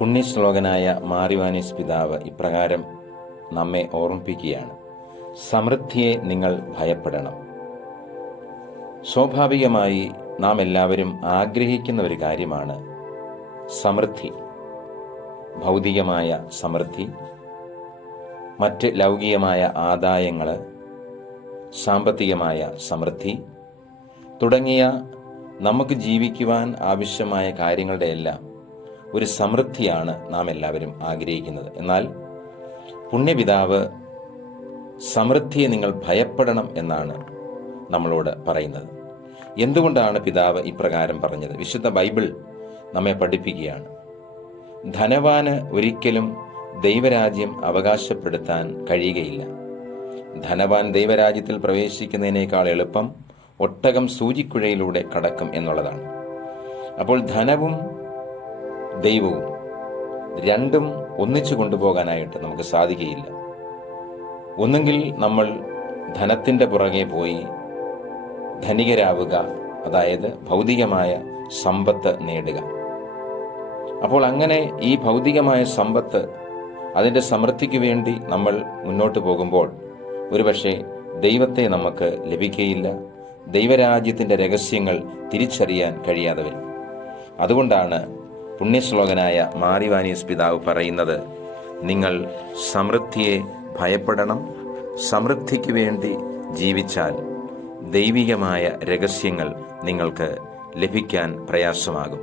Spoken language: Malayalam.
പുണ്യശ്ലോകനായ മാറിവാനീസ് പിതാവ് ഇപ്രകാരം നമ്മെ ഓർമ്മിപ്പിക്കുകയാണ്: സമൃദ്ധിയെ നിങ്ങൾ ഭയപ്പെടണം. സ്വാഭാവികമായി നാം എല്ലാവരും ആഗ്രഹിക്കുന്ന ഒരു കാര്യമാണ് സമൃദ്ധി. ഭൗതികമായ സമൃദ്ധി, മറ്റ് ലൗകികമായ ആദായങ്ങൾ, സാമ്പത്തികമായ സമൃദ്ധി തുടങ്ങിയ നമുക്ക് ജീവിക്കുവാൻ ആവശ്യമായ കാര്യങ്ങളുടെ എല്ലാം ഒരു സമൃദ്ധിയാണ് നാം എല്ലാവരും ആഗ്രഹിക്കുന്നത്. എന്നാൽ പുണ്യപിതാവ് സമൃദ്ധിയെ നിങ്ങൾ ഭയപ്പെടണം എന്നാണ് നമ്മളോട് പറയുന്നത്. എന്തുകൊണ്ടാണ് പിതാവ് ഇപ്രകാരം പറഞ്ഞത്? വിശുദ്ധ ബൈബിൾ നമ്മെ പഠിപ്പിക്കുകയാണ്. ധനവാന് ഒരിക്കലും ദൈവരാജ്യം അവകാശപ്പെടുത്താൻ കഴിയുകയില്ല. ധനവാൻ ദൈവരാജ്യത്തിൽ പ്രവേശിക്കുന്നതിനേക്കാൾ എളുപ്പം ഒട്ടകം സൂചിക്കുഴയിലൂടെ കടക്കും എന്നുള്ളതാണ്. അപ്പോൾ ധനവും ദൈവവും രണ്ടും ഒന്നിച്ചു കൊണ്ടുപോകാനായിട്ട് നമുക്ക് സാധിക്കുകയില്ല. ഒന്നുകിൽ നമ്മൾ ധനത്തിൻ്റെ പുറകെ പോയി ധനികരാവുക, അതായത് ഭൗതികമായ സമ്പത്ത് നേടുക. അപ്പോൾ അങ്ങനെ ഈ ഭൗതികമായ സമ്പത്ത്, അതിൻ്റെ സമൃദ്ധിക്ക് വേണ്ടി നമ്മൾ മുന്നോട്ട് പോകുമ്പോൾ ഒരുപക്ഷെ ദൈവത്തെ നമുക്ക് ലഭിക്കുകയില്ല. ദൈവരാജ്യത്തിൻ്റെ രഹസ്യങ്ങൾ തിരിച്ചറിയാൻ കഴിയാതെ വരും. അതുകൊണ്ടാണ് പുണ്യശ്ലോകനായ മാറിവാനീസ് പിതാവ് പറയുന്നത്: നിങ്ങൾ സമൃദ്ധിയെ ഭയപ്പെടണം. സമൃദ്ധിക്ക് വേണ്ടി ജീവിച്ചാൽ ദൈവികമായ രഹസ്യങ്ങൾ നിങ്ങൾക്ക് ലഭിക്കാൻ പ്രയാസമാകും.